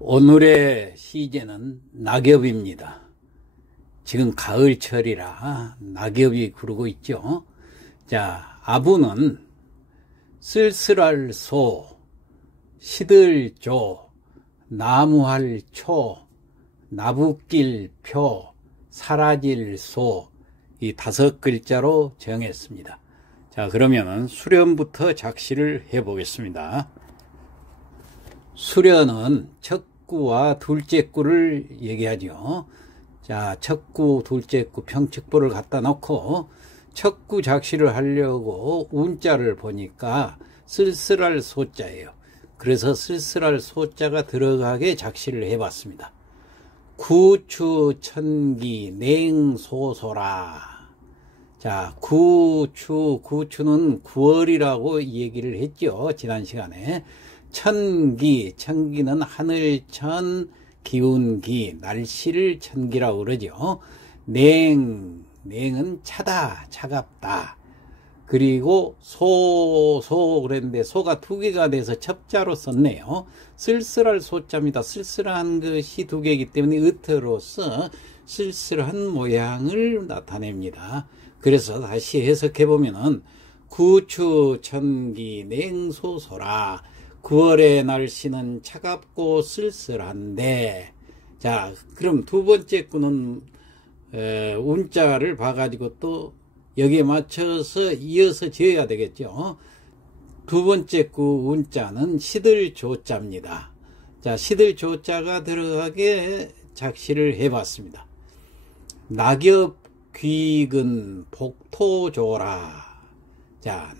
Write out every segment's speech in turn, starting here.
오늘의 시제는 낙엽입니다. 지금 가을철이라 낙엽이 구르고 있죠. 자, 아부는 쓸쓸할 소, 시들조, 나무할 초, 나붓길 표, 사라질 소, 이 5글자로 정했습니다. 자, 그러면은 수련부터 작시를 해보겠습니다. 수련은 첫 구와 둘째 구를 얘기하죠. 자, 첫 구, 둘째 구, 평측보를 갖다 놓고 첫 구 작시를 하려고 운자를 보니까 쓸쓸할 소자예요. 그래서 쓸쓸할 소자가 들어가게 작시를 해봤습니다. 구추 천기 냉소소라. 자, 구추는 9월이라고 얘기를 했죠. 지난 시간에. 천기는 하늘천, 기운기, 날씨를 천기라고 그러죠. 냉은 차다, 차갑다. 그리고 그랬는데 소가 2개가 돼서 첩자로 썼네요. 쓸쓸할 소자입니다. 쓸쓸한 것이 2개이기 때문에 으트로서 쓸쓸한 모양을 나타냅니다. 그래서 다시 해석해 보면은 구추 천기 냉소소라. 9월의 날씨는 차갑고 쓸쓸한데, 자, 그럼 두 번째 구는 운자를 봐가지고 또 여기에 맞춰서 이어서 지어야 되겠죠. 두 번째 구 운자는 시들조자입니다. 자, 시들조자가 들어가게 작시를 해봤습니다. 낙엽 귀근 복토조라. 자,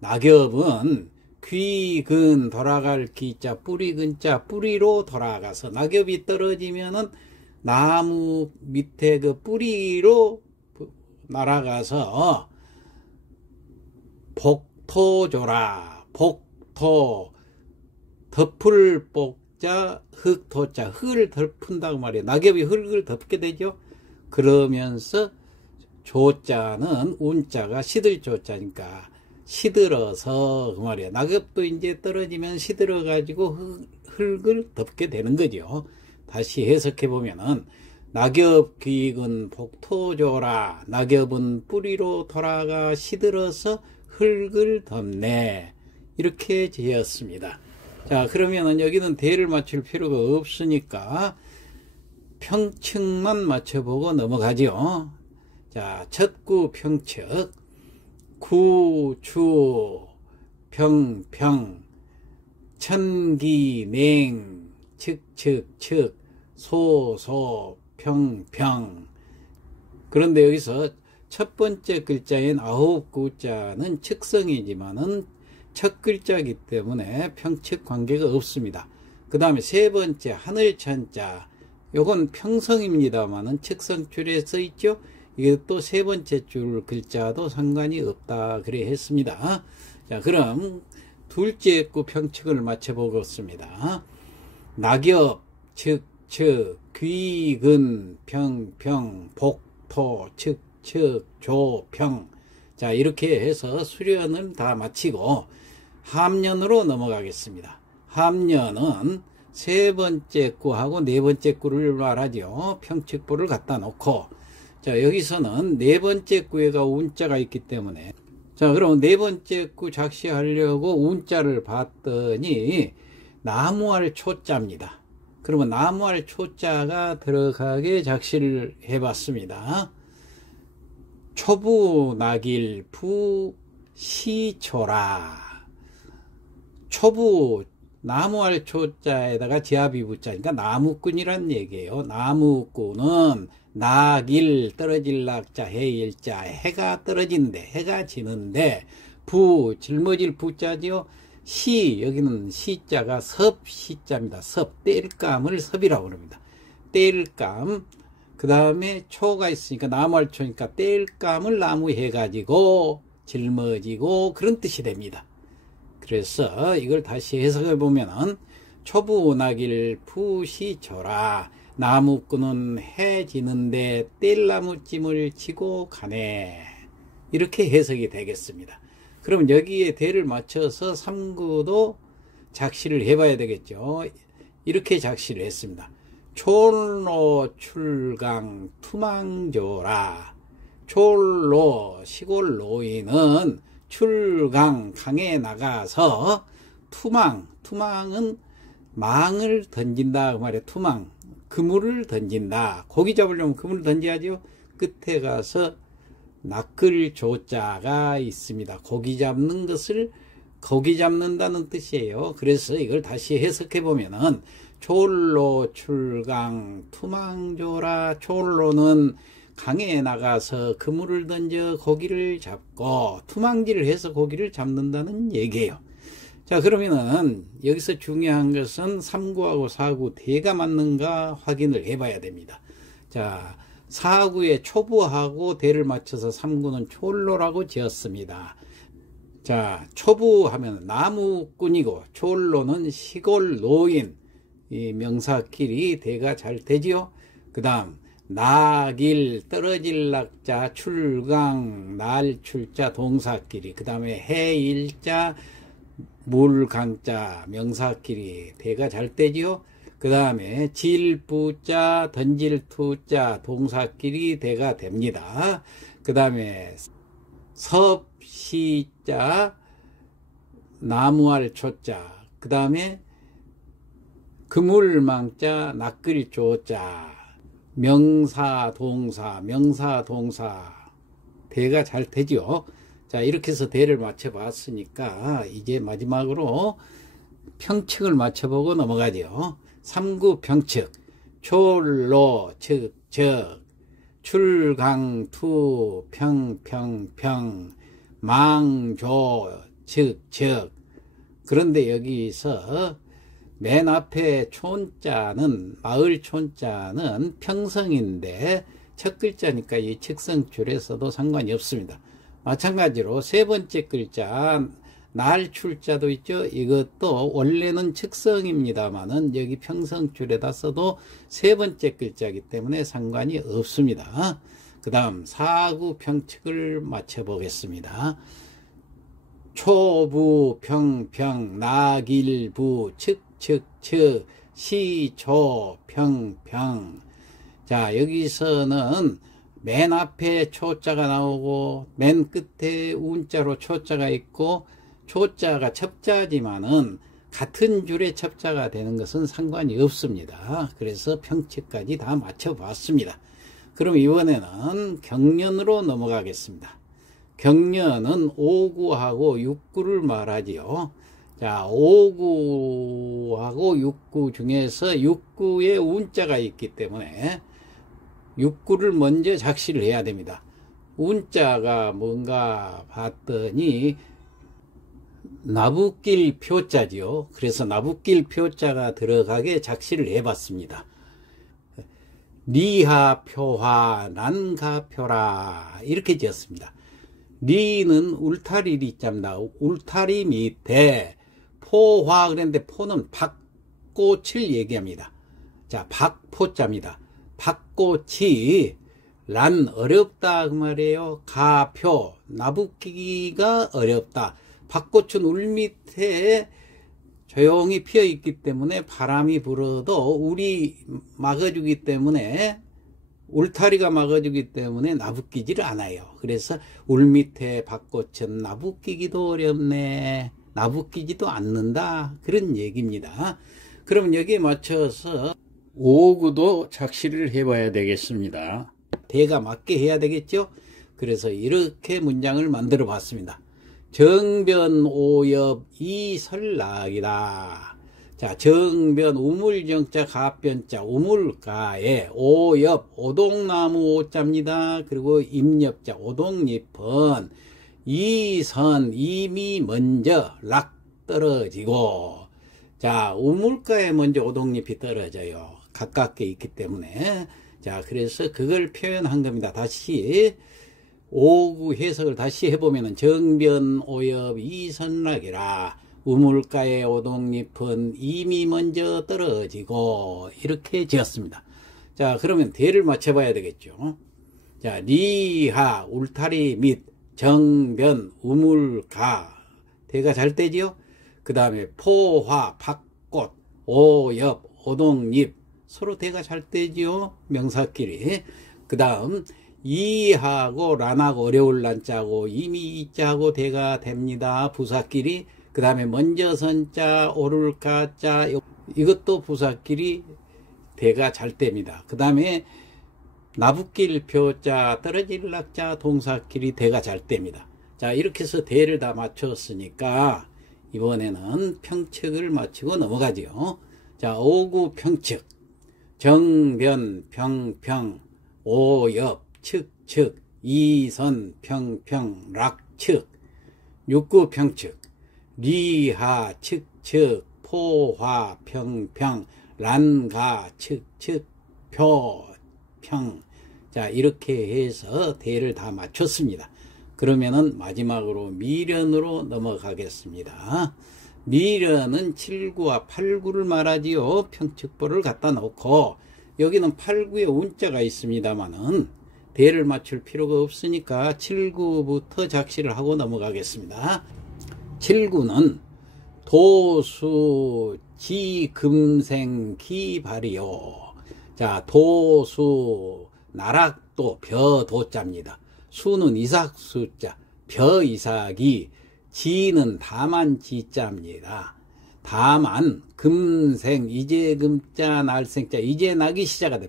낙엽은 귀근 돌아갈 기자 뿌리 근자 뿌리로 돌아가서 낙엽이 떨어지면은 나무 밑에 그 뿌리로 날아가서 복토조라. 복토 덮을 복자 흙토자 흙을 덮은다고 말이에요. 낙엽이 흙을 덮게 되죠. 그러면서 조자는 운자가 시들조자니까 시들어서 그 말이에요. 낙엽도 이제 떨어지면 시들어 가지고 흙을 덮게 되는 거죠. 다시 해석해 보면은 낙엽 귀근 복토조라. 낙엽은 뿌리로 돌아가 시들어서 흙을 덮네. 이렇게 지었습니다. 자, 그러면은 여기는 대를 맞출 필요가 없으니까 평측만 맞춰보고 넘어가죠. 자, 첫 구 평측. 구추 평평 천기냉 측측측 소소 평평. 그런데 여기서 첫 번째 글자인 9구자는 측성이지만은 첫 글자이기 때문에 평측 관계가 없습니다. 그 다음에 세 번째 하늘천자, 요건 평성입니다만은 측성줄에 써 있죠. 이게 또 세 번째 줄 글자도 상관이 없다 그래 했습니다. 자, 그럼 둘째 구 평측을 맞춰보겠습니다. 낙엽 측측 귀근 평평 복토 측측 조평. 자, 이렇게 해서 수련을 다 마치고 함년으로 넘어가겠습니다. 함년은 세 번째 구하고 네 번째 구를 말하죠. 평측보를 갖다 놓고, 자, 여기서는 네 번째 구에가 운자가 있기 때문에, 자, 그럼 네 번째 구 작시하려고 운자를 봤더니 나무할 초자입니다. 그러면 나무할 초자가 들어가게 작시를 해봤습니다. 초부낙일 부시초라. 초부, 나무할 초자에다가 지아비부자니까 나무꾼이란 얘기예요. 나무꾼은 낙일, 떨어질 낙자, 해일자, 해가 떨어진대, 해가 지는데, 짊어질 부자죠. 시, 여기는 시자가 섭시자입니다. 뗄감을 섭이라고 합니다. 뗄감, 그 다음에 초가 있으니까 나무할 초니까 뗄감을 나무 해가지고 짊어지고 그런 뜻이 됩니다. 그래서 이걸 다시 해석해 보면은 초부낙일 푸시초라. 나무꾼은 해 지는데 뗄나무찜을 치고 가네. 이렇게 해석이 되겠습니다. 그럼 여기에 대를 맞춰서 3구도 작시를 해봐야 되겠죠. 이렇게 작시를 했습니다. 촐로 출강 투망조라. 촐로 시골 노인은 출강 강에 나가서 투망은 망을 던진다 그 말이에요. 투망 그물을 던진다. 고기 잡으려면 그물을 던져야죠. 끝에 가서 낚을 조자가 있습니다. 고기 잡는 것을 고기 잡는다는 뜻이에요. 그래서 이걸 다시 해석해 보면은 촐로 출강 투망조라. 촐로는 강에 나가서 그물을 던져 고기를 잡고 투망질을 해서 고기를 잡는다는 얘기예요. 자, 그러면은 여기서 중요한 것은 3구하고 4구 대가 맞는가 확인을 해 봐야 됩니다. 자, 4구에 초부하고 대를 맞춰서 3구는 촐로라고 지었습니다. 자, 초부하면 나무꾼이고 촐로는 시골 노인, 이 명사끼리 대가 잘 되지요. 그 다음 나길 떨어질 낙자 출강 날 출자 동사끼리, 그 다음에 해일자 물강자 명사끼리 대가 잘 되지요. 그 다음에 질부자 던질 투자 동사끼리 대가 됩니다. 그 다음에 섭시자 나무알 초자, 그 다음에 그물망자 낚을 조자 명사 동사 대가 잘 되죠. 자, 이렇게 해서 대를 맞춰 봤으니까 이제 마지막으로 평측을 맞춰보고 넘어가죠. 3구 평측 촐로 측적 출강투 평평평 망조 측적. 그런데 여기서 맨 앞에 촌자는 마을 촌자는 평성인데 첫 글자니까 이 측성줄에 써도 상관이 없습니다. 마찬가지로 세 번째 글자 날 출자도 있죠. 이것도 원래는 측성입니다만은 여기 평성줄에다 써도 세 번째 글자이기 때문에 상관이 없습니다. 그 다음 4구 평측을 맞춰 보겠습니다. 초부 평평 나길부 측측측 시초 평평. 자, 여기서는 맨 앞에 초자가 나오고 맨 끝에 운자로 초자가 있고 초자가 첩자지만은 같은 줄에 첩자가 되는 것은 상관이 없습니다. 그래서 평치까지 다 맞춰 봤습니다. 그럼 이번에는 경련으로 넘어가겠습니다. 경련은 5구하고 6구를 말하지요. 자, 5구하고 6구 중에서 6구에 운자가 있기 때문에 6구를 먼저 작시를 해야 됩니다. 운자가 뭔가 봤더니 나붓길 표자지요. 그래서 나붓길 표자가 들어가게 작시를 해봤습니다. 리하 표화 난가 표라 이렇게 지었습니다. 리는 울타리 리자입니다. 울타리 밑에 포화 그랬는데 포는 밭꽃을 얘기합니다. 자, 박포자입니다. 밭꽃이 란 어렵다 그 말이에요. 가표 나붓기가 어렵다. 밭꽃은 울 밑에 조용히 피어 있기 때문에 바람이 불어도 울이 막아주기 때문에 울타리가 막아주기 때문에 나붓기지를 않아요. 그래서 울 밑에 밭꽃은 나붓기기도 어렵네. 나붓기지도 않는다. 그런 얘기입니다. 그럼 여기에 맞춰서 5구도 작시를 해봐야 되겠습니다. 대가 맞게 해야 되겠죠. 그래서 이렇게 문장을 만들어 봤습니다. 정변 오엽 이설락이다. 자, 정변 우물정자 갑변자 우물가에 오엽 오동나무 오자입니다. 그리고 임엽자 오동잎은 이선 이미 먼저 락 떨어지고. 자, 우물가에 먼저 오동잎이 떨어져요. 가깝게 있기 때문에. 자, 그래서 그걸 표현한 겁니다. 다시 5구 해석을 다시 해보면은 정변 오엽 이선락이라. 우물가의 오동잎은 이미 먼저 떨어지고 이렇게 지었습니다. 자, 그러면 대를 맞춰봐야 되겠죠. 자, 리하 울타리 및 정변 우물가 대가 잘 되지요. 그 다음에 포화 밭꽃 오엽 오동잎 서로 대가 잘 떼지요. 명사끼리. 그 다음 이하고 란하고 어려울 란자고 이미 이자하고 대가 됩니다. 부사끼리. 그 다음에 먼저 선자 오를 가자 이것도 부사끼리 대가 잘 뗍니다. 그 다음에 나붓길 표자 떨어질 낙자 동사끼리 대가 잘 뗍니다. 자, 이렇게 해서 대를 다 맞췄으니까 이번에는 평측을 맞추고 넘어가죠. 자, 오구 평측 정변 평평 오엽 측측 이선 평평 락측 육구 평측 리하 측측 포화 평평 란가 측측 표평. 자, 이렇게 해서 대를 다 맞췄습니다. 그러면은 마지막으로 미련으로 넘어가겠습니다. 미련은 7구와 8구를 말하지요. 평측보를 갖다 놓고 여기는 8구에 운자가 있습니다만은 대를 맞출 필요가 없으니까 7구부터 작시를 하고 넘어가겠습니다. 7구는 도수 지금생 기발이요. 자, 도수 나락도 벼도자입니다. 수는 이삭수자, 벼이삭이, 지는 다만지자입니다. 다만 금생 이제 금자 날생자 이제 나기 시작하다.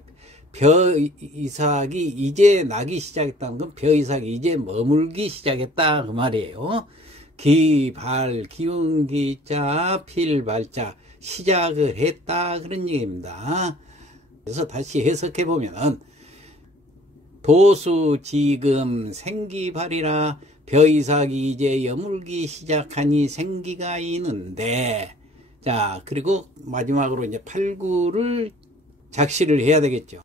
벼이삭이 이제 나기 시작했다는 건 벼이삭이 이제 머물기 시작했다 그 말이에요. 기발 기운기자 필발자 시작을 했다 그런 얘기입니다. 그래서 다시 해석해 보면은 도수 지금 생기발이라 벼이삭이 이제 여물기 시작하니 생기가 있는데, 자, 그리고 마지막으로 이제 8구를 작시를 해야 되겠죠.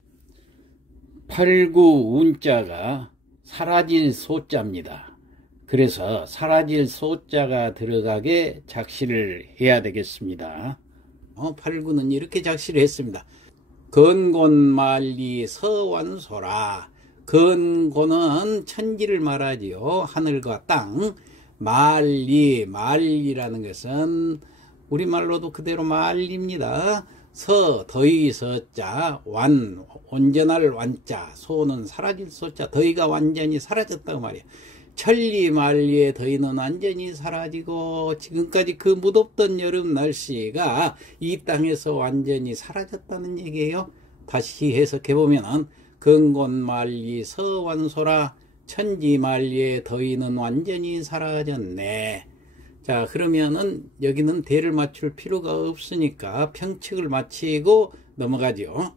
8구 운자가 사라질 소자입니다. 그래서 사라질 소자가 들어가게 작시를 해야 되겠습니다. 8구는 이렇게 작시를 했습니다. 건곤말리 서완소라. 건곤은 천지를 말하지요. 하늘과 땅. 말리라는 것은 우리말로도 그대로 말입니다. 더위 서자, 온전할 완자, 소는 사라질 소자, 더위가 완전히 사라졌다고 말이에요. 천리만리의 더위는 완전히 사라지고 지금까지 그 무덥던 여름 날씨가 이 땅에서 완전히 사라졌다는 얘기예요. 다시 해석해보면 건곤만리 서완소라 천지만리의 더위는 완전히 사라졌네. 자, 그러면은 여기는 대를 맞출 필요가 없으니까 평측을 마치고 넘어가죠.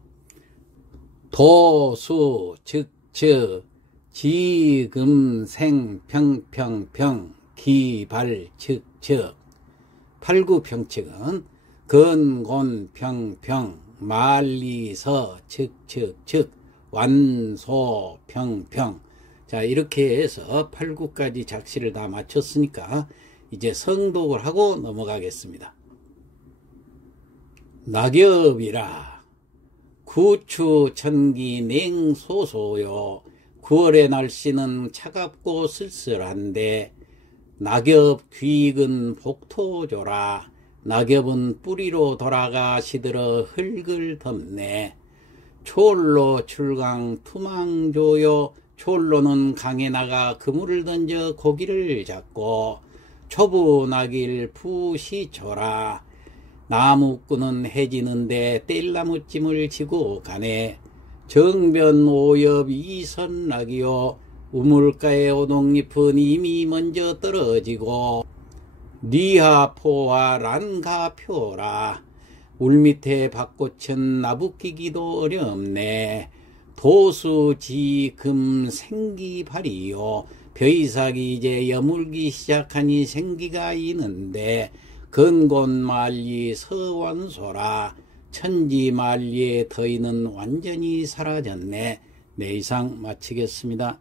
도수 즉즉 지금 생 평평평 기발 측측. 8구 평측은 건곤 평평 말리서 측측측 완소 평평. 자, 이렇게 해서 8구까지 작시를 다 마쳤으니까 이제 성독을 하고 넘어가겠습니다. 낙엽이라 구추천기 냉소소요. 9월의 날씨는 차갑고 쓸쓸한데 낙엽 귀익은 복토조라. 낙엽은 뿌리로 돌아가 시들어 흙을 덮네. 초올로 출강 투망조요. 초올로는 강에 나가 그물을 던져 고기를 잡고 초부나길 푸시초라. 나무꾼은 해지는데 뗄나무찜을 지고 가네. 정변 오엽 이선락이요. 우물가의 오동잎은 이미 먼저 떨어지고 리하포와 란가표라. 울밑에 밭꽃은 나붓기기도 어렵네. 도수지금 생기발이요. 벼이삭이 이제 여물기 시작하니 생기가 있는데 건곤만리 서완소라. 천지만리의 더위는 완전히 사라졌네. 네, 이상 마치겠습니다.